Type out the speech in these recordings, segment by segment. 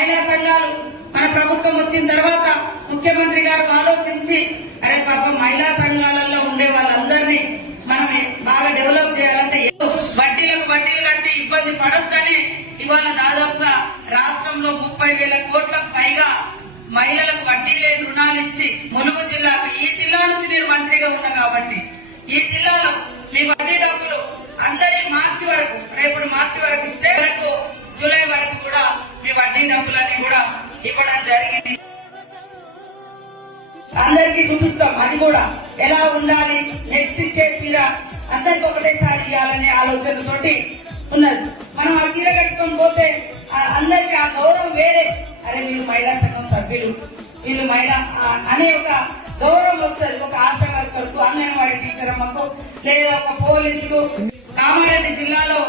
మహిళా సంఘాలు మన ప్రభుత్వం వచ్చిన తర్వాత ముఖ్యమంత్రి గారు ఆలోచించి అరే పాపం మహిళా సంఘాలలో ఉండే వాళ్ళందరినీ మనం బాగా డెవలప్ చేయాలంటే వడ్డీలు కట్టి ఇబ్బంది పడొద్దని ఇవాళ దాదాపుగా రాష్ట్రంలో 30,000 కోట్లకు పైగా మహిళలకు వడ్డీ లేని రుణాలు ఇచ్చి ములుగు జిల్లాకు, ఈ జిల్లా నుంచి నేను మంత్రిగా ఉన్నా కాబట్టి ఈ జిల్లాలో మీ వడ్డీ డబ్బులు అందరి మార్చి వరకు, రేపు మార్చి వరకు ఇస్తే వరకు జూలై వరకు కూడా మీ వడ్డీ డబ్బులన్నీ కూడా ఇవ్వడం జరిగింది. అందరికీ చూపిస్తాం అది కూడా ఎలా ఉండాలి. నెక్స్ట్ ఇచ్చే చీర అందరికి ఒకటేసారి ఇవ్వాలనే ఆలోచనతోటి ఉన్నది. మనం ఆ చీర కట్టుకొని పోతే అందరికి ఆ గౌరవం వేరే. అరే వీళ్ళు మహిళా సంఘం సభ్యులు, వీళ్ళు మహిళ అనే ఒక గౌరవం వస్తుంది. ఒక ఆశా వర్కర్కు, అంగన్వాడీ టీచర్ అమ్మకు, లేదా ఒక పోలీసుకు. కామారెడ్డి జిల్లాలో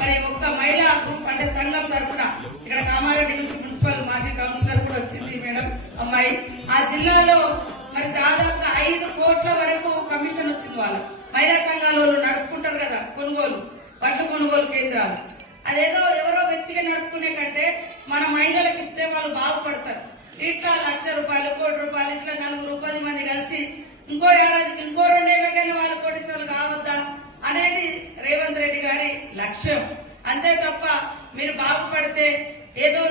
మరి ఒక్క మహిళా గ్రూప్ అంటే సంఘం తరఫున ఇక్కడ కామారెడ్డి నుంచి మున్సిపల్ మాజీ కౌన్సిలర్ కూడా వచ్చింది మేడం అమ్మాయి. ఆ జిల్లాలో మరి దాదాపుగా 5 కోట్ల వరకు కమిషన్ వచ్చింది. వాళ్ళ మహిళా సంఘాల వాళ్ళు నడుపుకుంటారు కదా కొనుగోలు, వడ్లు కొనుగోలు కేంద్రాలు. అదేదో ఎవరో వ్యక్తిగా నడుపుకునే కంటే మన మహిళలకు ఇస్తే వాళ్ళు బాగుపడతారు. ఇట్లా 1,00,000 రూపాయలు, 1 కోటి రూపాయలు ఇట్లా 4-10 మంది కలిసి ఇంకో ఏడాదికి, ఇంకో 2 ఏళ్లకైనా వాళ్ళు కోటీశ్వరులు కావద్దా అనేది రేవంత్ రెడ్డి గారి లక్ష్యం. అంతే తప్ప మీరు బాగుపడితే ఏదో